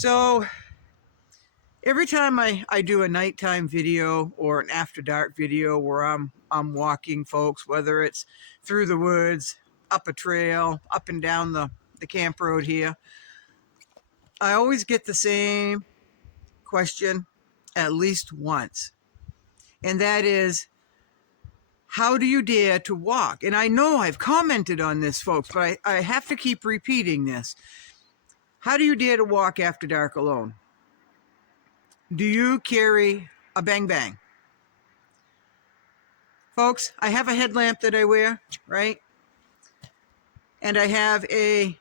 So every time I do a nighttime video or an after dark video where I'm walking folks, whether it's through the woods, up a trail, up and down the camp road here, I always get the same question at least once. And that is, how do you dare to walk? And I know I've commented on this, folks, but I have to keep repeating this. How do you dare to walk after dark alone? Do you carry a bang bang? Folks, I have a headlamp that I wear, right? And I have a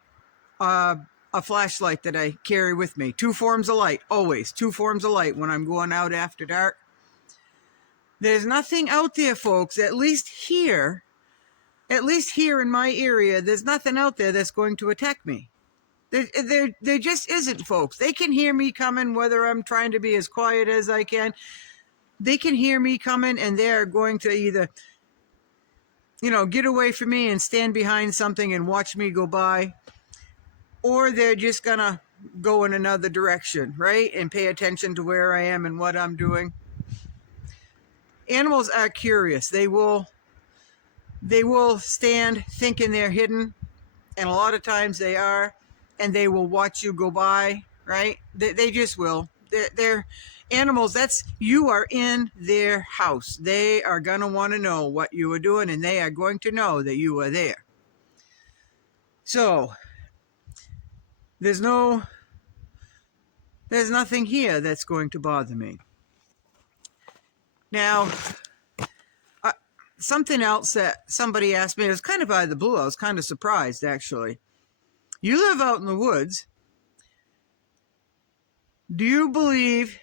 flashlight that I carry with me. Two forms of light, always. Two forms of light when I'm going out after dark. There's nothing out there, folks, at least here in my area, there's nothing out there that's going to attack me. There just isn't, folks. They can hear me coming, whether I'm trying to be as quiet as I can. They can hear me coming, and they're going to either, get away from me and stand behind something and watch me go by, or they're just going to go in another direction, right, and pay attention to where I am and what I'm doing. Animals are curious. They will stand thinking they're hidden, and a lot of times they are, and they will watch you go by, right? They just will. They're animals. You are in their house. They are going to want to know what you are doing, and they are going to know that you are there. So there's nothing here that's going to bother me. Now, something else that somebody asked me, it was kind of out of the blue. I was kind of surprised, actually. You live out in the woods. Do you believe,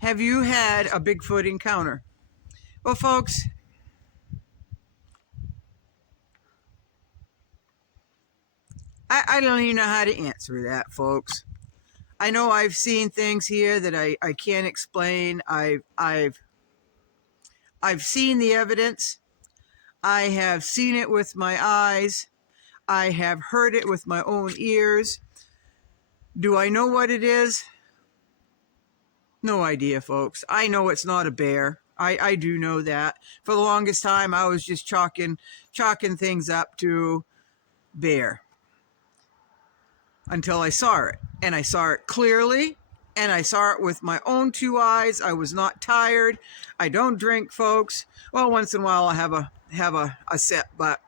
have you had a Bigfoot encounter? Well, folks, I don't even know how to answer that, folks. I know I've seen things here that I can't explain. I've seen the evidence. I have seen it with my eyes. I have heard it with my own ears. Do I know what it is? No idea, folks. I know it's not a bear. I do know that. For the longest time, I was just chalking things up to bear. Until I saw it. And I saw it clearly. And I saw it with my own two eyes. I was not tired. I don't drink, folks. Well, once in a while I have a sip, but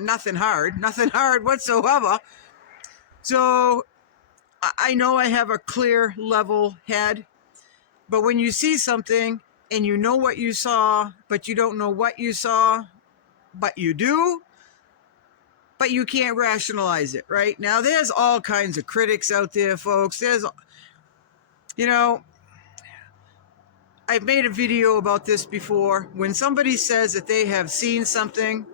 nothing hard whatsoever. So I know I have a clear, level head. But when you see something and you know what you saw, but you don't know what you saw, but you do, but you can't rationalize it, right? Now, there's all kinds of critics out there, folks. I've made a video about this before. When somebody says that they have seen something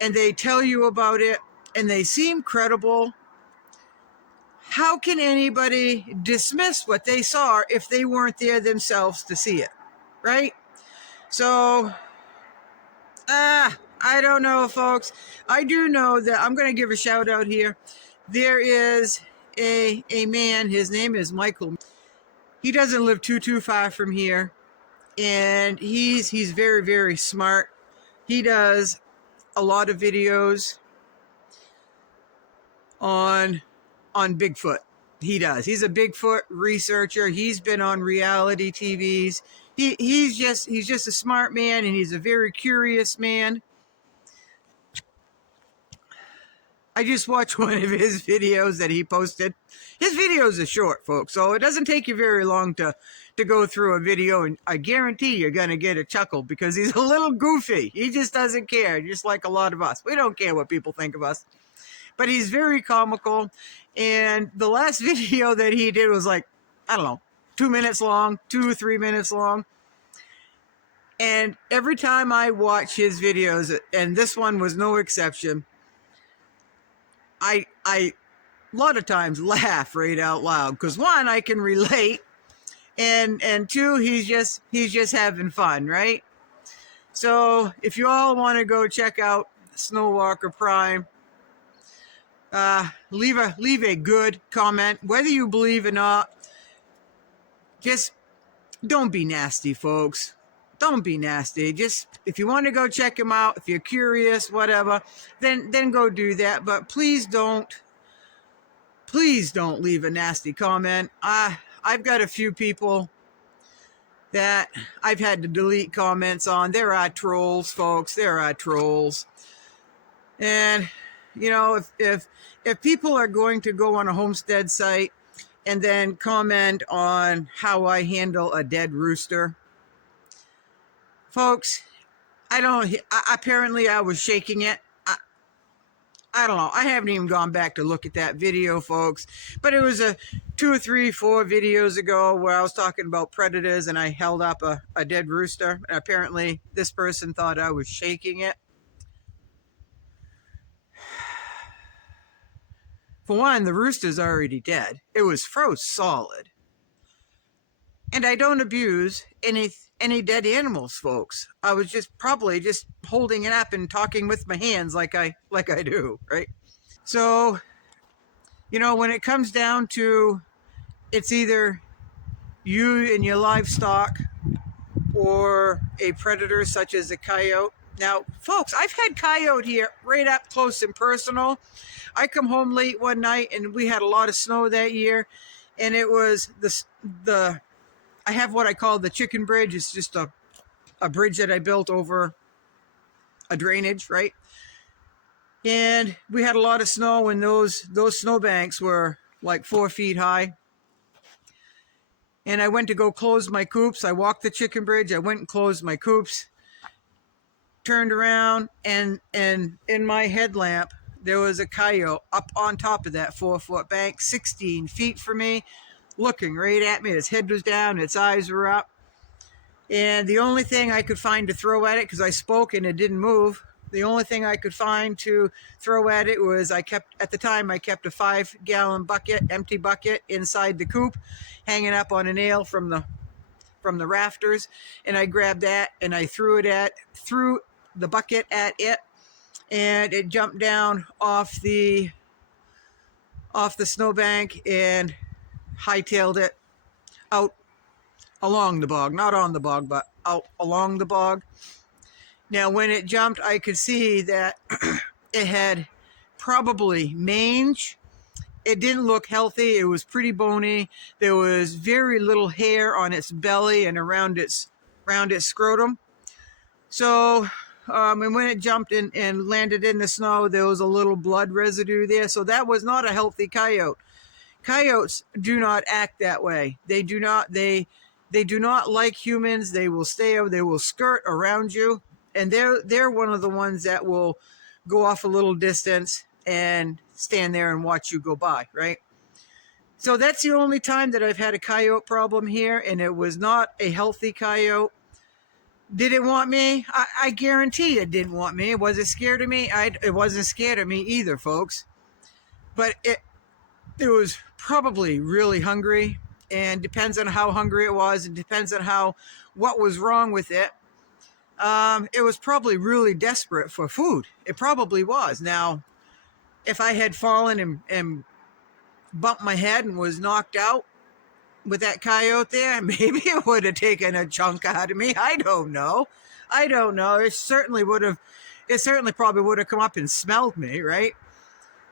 and they tell you about it and they seem credible, how can anybody dismiss what they saw if they weren't there themselves to see it, right? So, I don't know, folks. I do know that I'm going to give a shout out here. There is a man, his name is Michael. He doesn't live too far from here, and he's very, very smart. He does a lot of videos on Bigfoot. He does. He's a Bigfoot researcher. He's been on reality TVs. He's just a smart man, and he's a very curious man. I just watched one of his videos that he posted. His videos are short, folks, so it doesn't take you very long to go through a video, and I guarantee you're going to get a chuckle because he's a little goofy. He just doesn't care, just like a lot of us. We don't care what people think of us. But he's very comical, and the last video that he did was like, I don't know, 2 minutes long, 3 minutes long. And every time I watch his videos, and this one was no exception, I a lot of times laugh right out loud because one, I can relate, and two, he's just having fun, right? So if you all want to go check out Snowwalker Prime, leave a good comment. Whether you believe or not, just don't be nasty, folks. Don't be nasty. Just if you want to go check them out, if you're curious, whatever, then go do that. But please don't leave a nasty comment. I've got a few people that I've had to delete comments on. There are trolls, folks. There are trolls. And you know, if people are going to go on a homestead site and then comment on how I handle a dead rooster, folks, apparently I was shaking it. I don't know. I haven't even gone back to look at that video, folks. But it was 2 or 3, 4 videos ago where I was talking about predators and I held up a dead rooster. And apparently this person thought I was shaking it. For one, the rooster's already dead. It was froze solid. And I don't abuse any dead animals, folks. I was probably just holding it up and talking with my hands like I do, right? So, you know, when it comes down to, it's either you and your livestock or a predator such as a coyote. Now, folks, I've had coyote here right up close and personal. I come home late one night and we had a lot of snow that year, and it was I have what I call the chicken bridge. It's just a bridge that I built over a drainage, right? And we had a lot of snow, and those snowbanks were like 4 feet high. And I went to go close my coops. I walked the chicken bridge. I went and closed my coops, turned around, and in my headlamp, there was a coyote up on top of that 4-foot bank, 16 feet from me, looking right at me. Its head was down, its eyes were up. And the only thing I could find to throw at it, because I spoke and it didn't move, the only thing I could find to throw at it was at the time I kept a 5-gallon bucket, empty bucket, inside the coop, hanging up on a nail from the rafters. And I grabbed that and I threw the bucket at it, and it jumped down off the snowbank and hightailed it out along the bog, not on the bog, but out along the bog. Now, when it jumped, I could see that it had probably mange. It didn't look healthy. It was pretty bony. There was very little hair on its belly and around its scrotum. So, and when it jumped and landed in the snow, there was a little blood residue there. So that was not a healthy coyote. Coyotes do not act that way. They do not like humans. They will skirt around you. And they're one of the ones that will go off a little distance and stand there and watch you go by, right? So that's the only time that I've had a coyote problem here, and it was not a healthy coyote. Did it want me? I guarantee it didn't want me. Was it scared of me? It wasn't scared of me either, folks. But it was probably really hungry, and depends on how hungry it was. It depends on what was wrong with it. It was probably really desperate for food. It probably was. Now, if I had fallen and bumped my head and was knocked out with that coyote there, maybe it would have taken a chunk out of me. I don't know. It certainly probably would have come up and smelled me, right?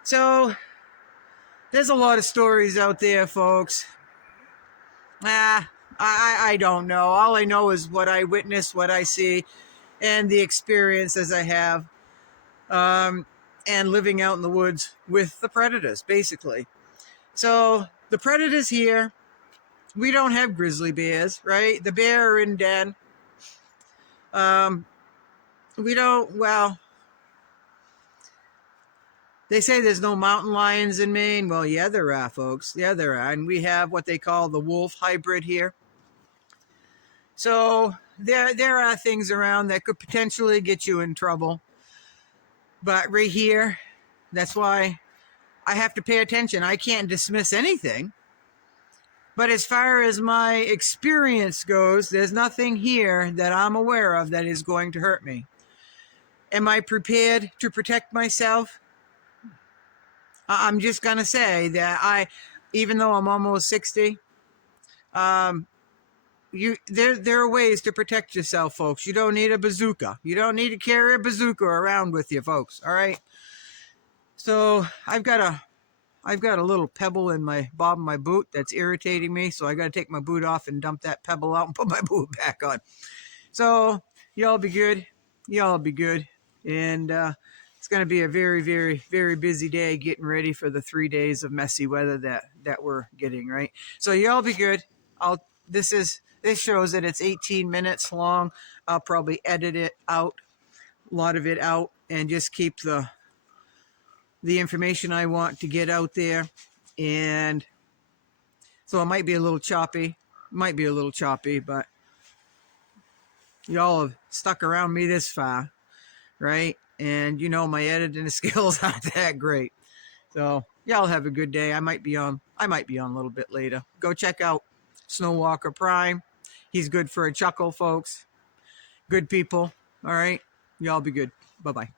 So there's a lot of stories out there, folks. I don't know. All I know is what I witness, what I see, and the experiences I have, and living out in the woods with the predators, basically. So the predators here, we don't have grizzly bears, right? The bear are in den. They say there's no mountain lions in Maine. Well, yeah, there are, folks. Yeah, there are. And we have what they call the wolf hybrid here. So there are things around that could potentially get you in trouble. But right here, that's why I have to pay attention. I can't dismiss anything. But as far as my experience goes, there's nothing here that I'm aware of that is going to hurt me. Am I prepared to protect myself? I'm just gonna say that even though I'm almost 60, there are ways to protect yourself, folks. You don't need a bazooka. You don't need to carry a bazooka around with you, folks. All right. So I've got a little pebble in my bottom of my boot that's irritating me. So I got to take my boot off and dump that pebble out and put my boot back on. So y'all be good. Y'all be good. And it's going to be a very, very, very busy day getting ready for the 3 days of messy weather that we're getting, right? So y'all be good. This shows that it's 18 minutes long. I'll probably edit it out, a lot of it out, and just keep the information I want to get out there. And so it might be a little choppy. But y'all have stuck around me this far, right? And my editing skills aren't that great. So y'all have a good day. I might be on a little bit later. Go check out Snowwalker Prime. He's good for a chuckle, folks. Good people. All right. Y'all be good. Bye-bye.